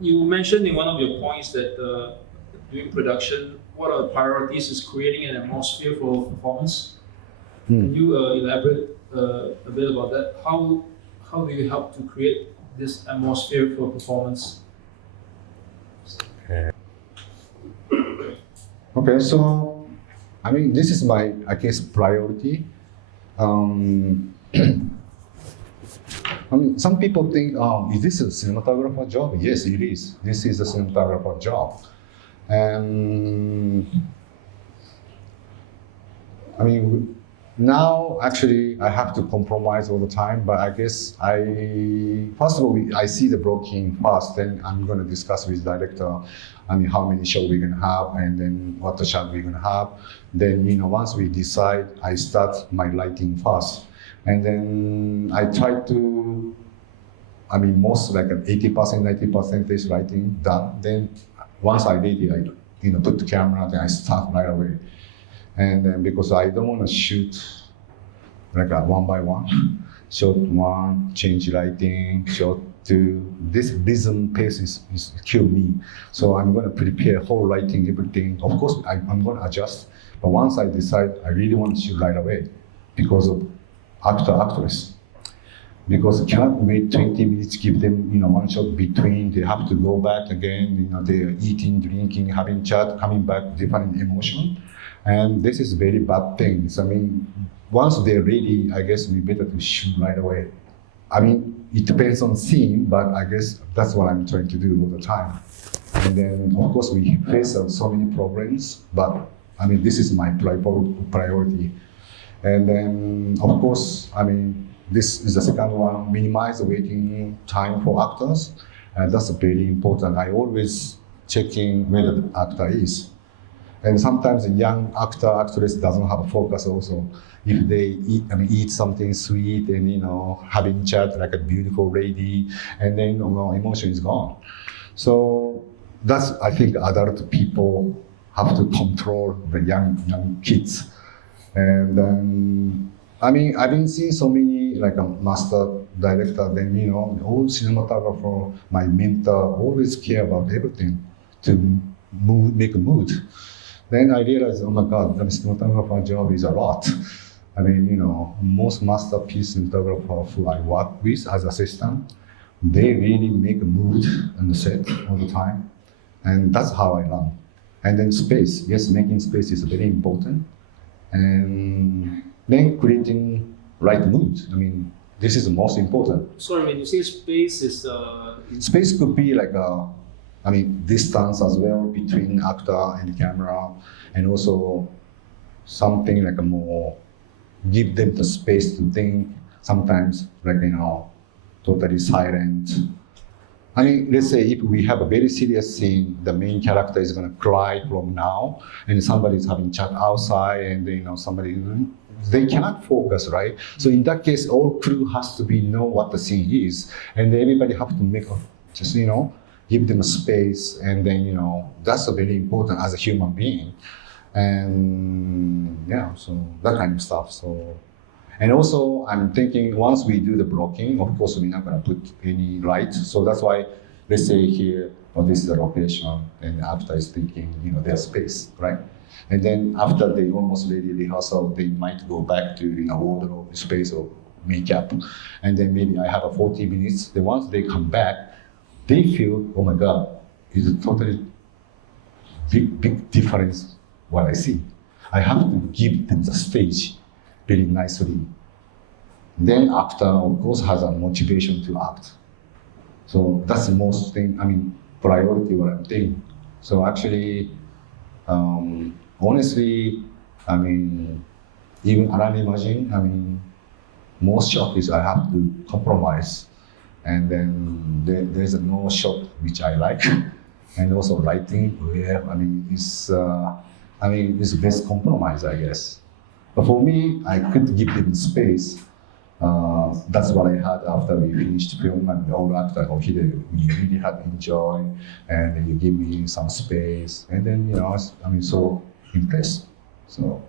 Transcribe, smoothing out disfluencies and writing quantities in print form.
You mentioned in one of your points that during production, one of the priorities is creating an atmosphere for performance. Can you elaborate a bit about that? How do you help to create this atmosphere for performance? Okay, so I mean, this is my, I guess, priority. I mean, some people think, is this a cinematographer job? Yes, it is. This is a cinematographer job. And I mean, now actually I have to compromise all the time, but I guess first of all, I see the blocking first, then I'm going to discuss with director, I mean, how many shots we're going to have, and then what the shot we're going to have. Then, once we decide, I start my lighting first. And then I try to, I mean, most like an 80%, 90% is lighting done. Then once I'm ready, I put the camera, then I start right away. And then because I don't want to shoot like a one by one, shot one, change lighting, shot two. This rhythm pace is kill me. So I'm going to prepare whole lighting, everything. Of course, I'm going to adjust. But once I decide I really want to shoot right away because of actress. Because you cannot wait 20 minutes, give them one shot between, they have to go back again, they're eating, drinking, having chat, coming back, different emotion. And this is very bad things. I mean, once they're ready, I guess we better to shoot right away. I mean, it depends on scene, but I guess that's what I'm trying to do all the time. And then, of course, we face so many problems, but I mean, this is my priority. And then, of course, I mean, this is the second one, minimize the waiting time for actors. And that's very important. I always checking where the actor is. And sometimes a young actor, actress doesn't have a focus also. If they eat something sweet and, having chat like a beautiful lady, and then emotion is gone. So that's, I think, adult people have to control the young kids. And then, I mean, I've been seeing so many, like a master director, then, all cinematographer, my mentor, always care about everything to make a mood. Then I realized, oh my God, the cinematographer job is a lot. I mean, most masterpiece cinematographer who I work with as assistant, they really make a mood on the set all the time. And that's how I learn. And then space, yes, making space is very important. And then creating right mood. I mean, this is the most important. Sorry, when you say space is... Space could be like distance as well between actor and camera, and also something like a more, give them the space to think, sometimes like, totally silent. I mean, let's say if we have a very serious scene, the main character is going to cry from now, and somebody's having chat outside, and somebody, they cannot focus, right? So in that case, all crew has to know what the scene is, and everybody have to make just give them a space, and then that's very important as a human being, and so that kind of stuff. So. And also, I'm thinking once we do the blocking, of course, we're not going to put any light. So that's why, let's say here, this is the location, and after is thinking, their space, right? And then after they almost ready rehearsal, they might go back to wardrobe space or makeup, and then maybe I have a 40 minutes. Then once they come back, they feel, oh my God, it's a totally big difference what I see. I have to give them the stage very nicely. Then actor, of course, has a motivation to act. So that's the most thing, priority what I'm thinking. So actually, honestly, even around imaging, most shot is I have to compromise. And then there's no shot which I like. And also lighting, where, it's the best compromise, I guess. But for me, I could give them space. That's what I had after we finished film and Urata or Hideho. We really had enjoy, and then you give me some space, and then I'm so impressed. So.